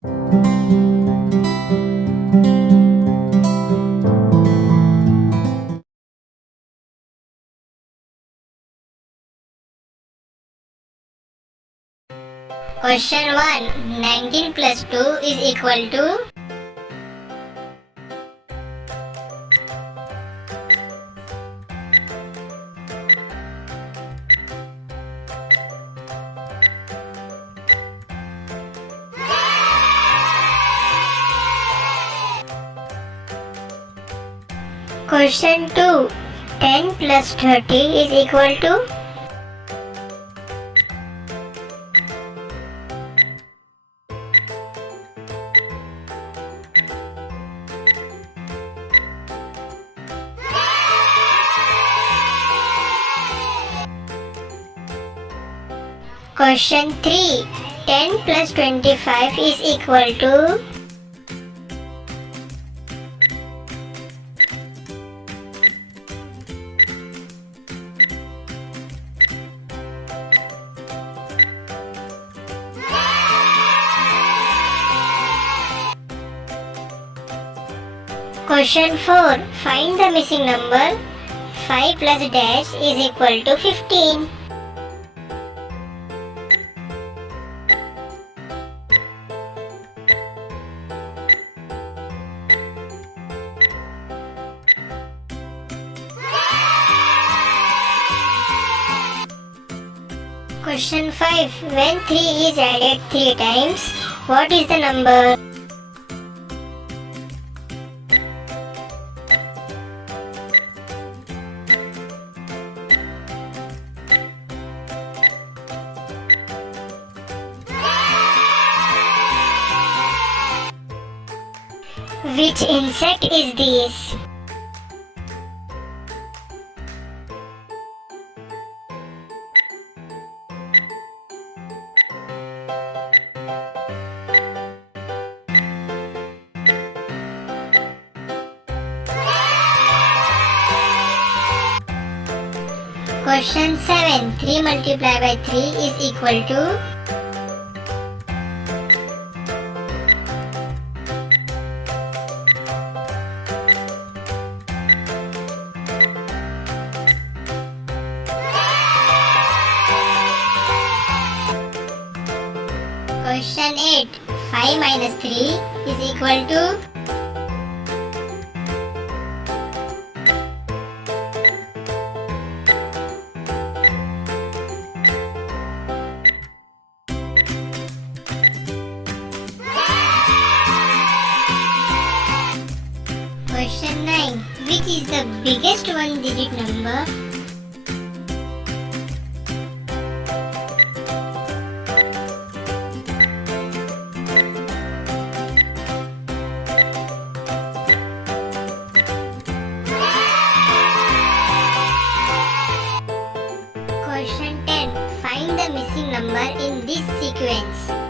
Question 1. 19 plus 2 is equal to? Question 2. 10 plus 30 is equal to? Question 3. 10 plus 25 is equal to? Question 4. Find the missing number. 5 plus dash is equal to 15. Question 5. When 3 is added 3 times, what is the number? Which insect is this? Question 7. 3 multiplied by 3 is equal to? Question 8. 5 minus 3 is equal to? Question 9. Which is the biggest one-digit number? Question 10. Find the missing number in this sequence.